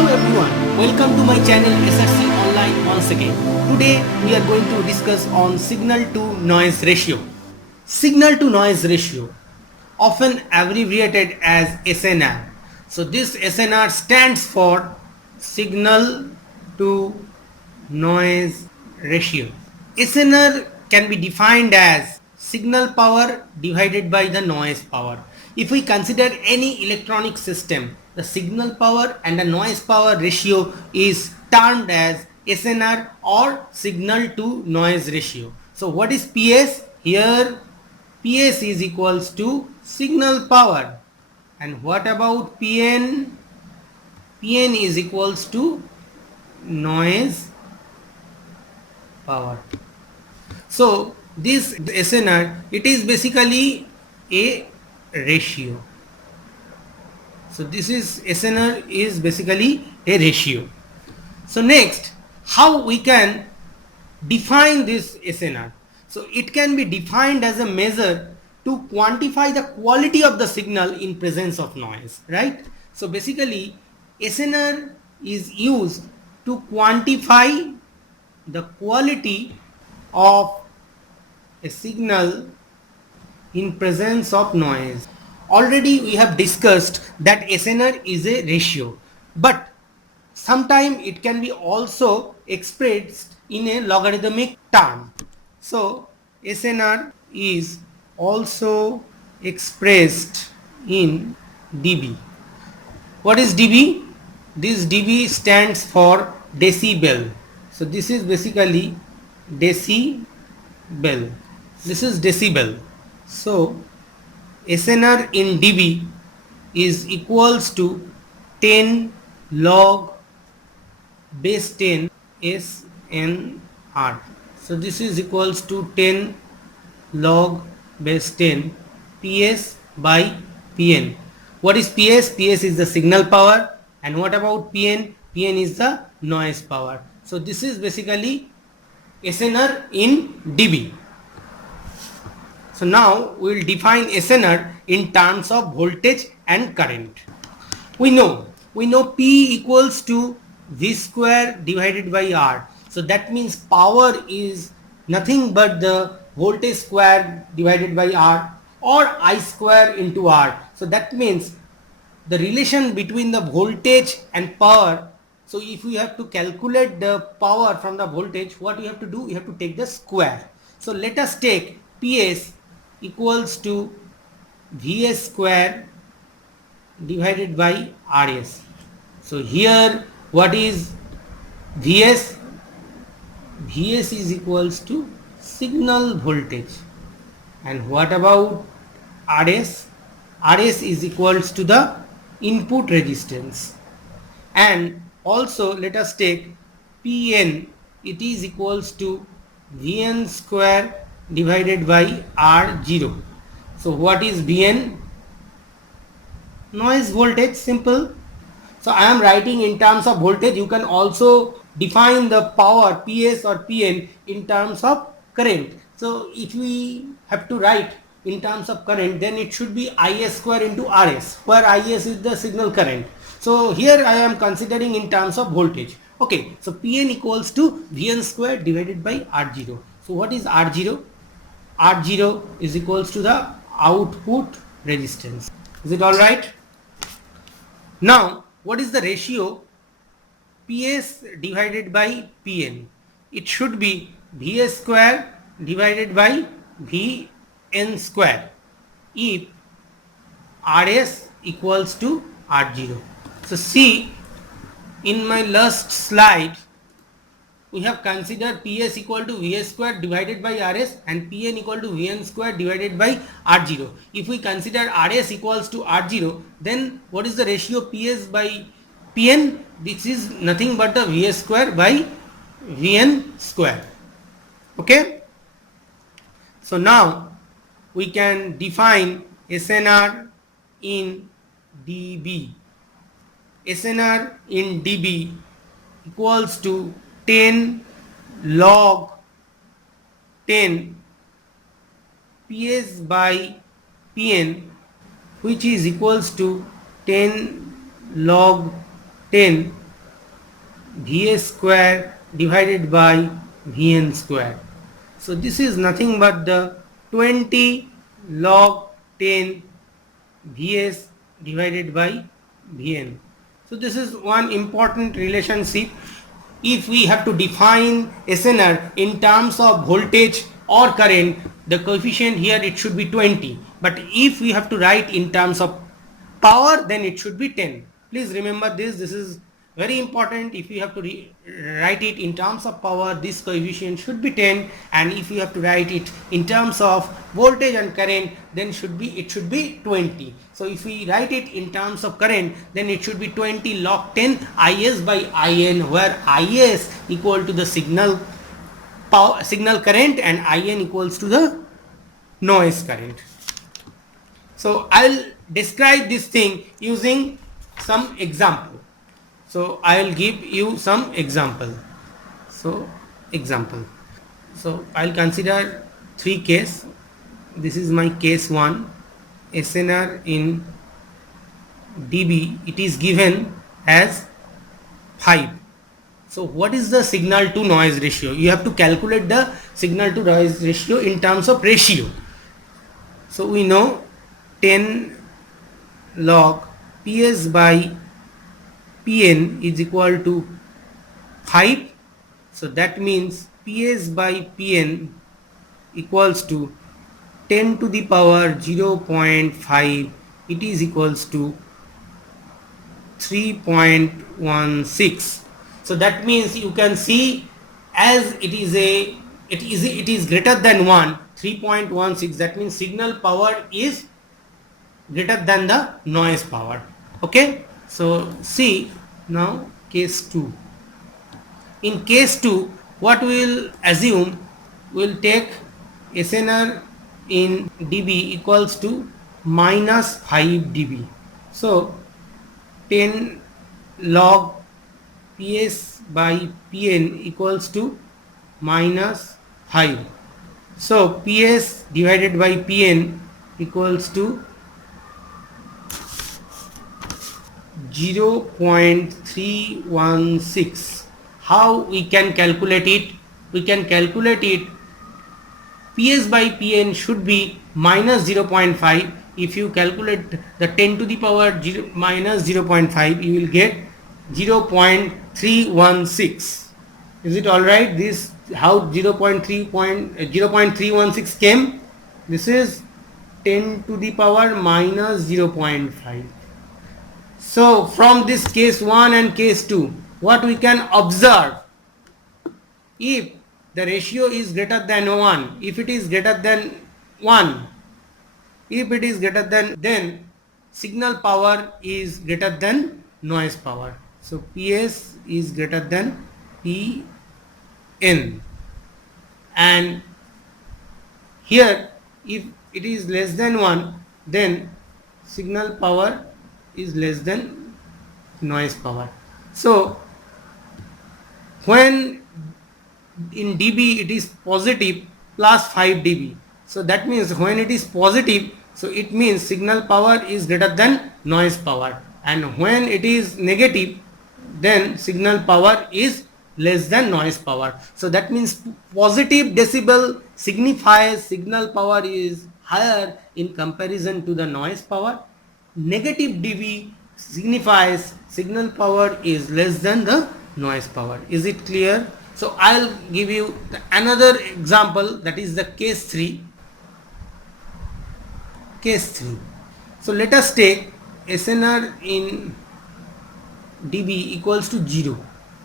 Hello everyone, welcome to my channel SRC Online once again. Today we are going to discuss on signal to noise ratio. Signal to noise ratio, often abbreviated as SNR. So this SNR stands for signal to noise ratio. SNR can be defined as signal power divided by the noise power. If we consider any electronic system, the signal power and the noise power ratio is termed as SNR or signal to noise ratio. So what is PS? Here PS is equals to signal power. And what about PN? PN is equals to noise power. So this SNR, it is basically a ratio. So this is SNR is basically a ratio. So next, how we can define this SNR? So it can be defined as a measure to quantify the quality of the signal in presence of noise, right? So basically SNR is used to quantify the quality of a signal in presence of noise. Already we have discussed that SNR is a ratio, but sometimes it can be also expressed in a logarithmic term. So SNR is also expressed in dB. What is dB? This dB stands for decibel. So this is basically decibel. This is decibel. So SNR in dB is equals to 10 log base 10 SNR. So this is equals to 10 log base 10 PS by PN. What is PS? PS is the signal power, and what about PN? PN is the noise power. So this is basically SNR in dB. So now we will define SNR in terms of voltage and current. We know P equals to V square divided by R. So that means power is nothing but the voltage square divided by R, or I square into R. So that means the relation between the voltage and power. So if you have to calculate the power from the voltage, what you have to do? You have to take the square. So let us take PS equals to Vs square divided by Rs. So here what is Vs? Vs is equals to signal voltage. And what about Rs? Rs is equals to the input resistance. And also let us take Pn, it is equals to Vn square divided by R0. So what is Vn? Noise voltage, simple. So I am writing in terms of voltage. You can also define the power PS or PN in terms of current. So if we have to write in terms of current, then it should be Is square into Rs, where Is is the signal current. So here I am considering in terms of voltage. Okay, so Pn equals to Vn square divided by R0. So what is R0? R0 is equals to the output resistance. Is it all right? Now, what is the ratio PS divided by PN? It should be Vs square divided by Vn square if Rs equals to R0. So see, in my last slide, we have considered PS equal to Vs square divided by Rs and Pn equal to Vn square divided by R0. If we consider Rs equals to R0, then what is the ratio PS by Pn? This is nothing but the Vs square by Vn square. Okay. So now we can define SNR in dB. SNR in dB equals to 10 log 10 PS by Pn, which is equals to 10 log 10 Vs square divided by Vn square. So this is nothing but the 20 log 10 Vs divided by Vn. So this is one important relationship. If we have to define SNR in terms of voltage or current, the coefficient here it should be 20. But if we have to write in terms of power, then it should be 10. Please remember this. This is very important. If you have to write it in terms of power, this coefficient should be 10, and if you have to write it in terms of voltage and current, then it should be 20. So if we write it in terms of current, then it should be 20 log 10 Is by In, where Is equal to the signal current and In equals to the noise current. So I'll describe this thing using some example. So I'll give you some example. So I'll consider three cases. This is my case 1. SNR in dB, it is given as 5. So what is the signal to noise ratio? You have to calculate the signal to noise ratio in terms of ratio. So we know 10 log PS by Pn is equal to 5. So that means PS by Pn equals to 10 to the power 0.5. It is equals to 3.16. So that means you can see, as it is greater than 1, 3.16, that means signal power is greater than the noise power. Okay, so see now case 2. In case 2, what we will assume, we will take SNR in dB equals to minus 5 dB. So 10 log PS by Pn equals to minus 5. So PS divided by Pn equals to 0.316. How we can calculate it? We can calculate it. PS by Pn should be minus 0.5. If you calculate the 10 to the power minus 0.5, you will get 0.316. Is it all right? This how 0.316 came? This is 10 to the power minus 0.5. So from this case 1 and case 2, what we can observe, if the ratio is greater than 1, if it is greater than 1, if it is greater than, then signal power is greater than noise power. So PS is greater than Pn, and here if it is less than 1, then signal power is less than noise power. So when in dB it is positive plus 5 dB, so that means when it is positive, so it means signal power is greater than noise power, and when it is negative, then signal power is less than noise power. So that means positive decibel signifies signal power is higher in comparison to the noise power. Negative dB signifies signal power is less than the noise power. Is it clear? So I'll give you another example, that is the case 3. Case 3. So let us take SNR in dB equals to 0.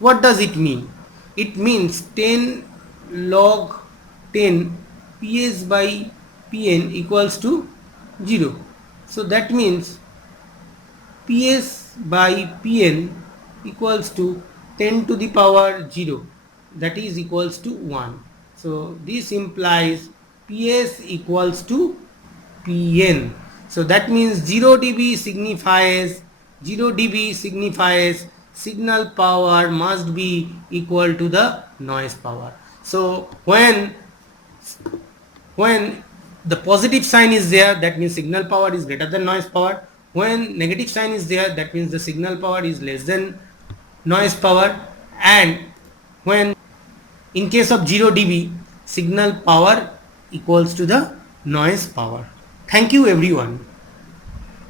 What does it mean? It means 10 log 10 PS by Pn equals to 0. So that means PS by Pn equals to 10 to the power 0, that is equals to 1. So this implies PS equals to Pn. So that means 0 dB signifies signal power must be equal to the noise power. So when the positive sign is there, that means signal power is greater than noise power. When negative sign is there, that means the signal power is less than noise power. and when in case of 0 dB, signal power equals to the noise power. Thank you everyone.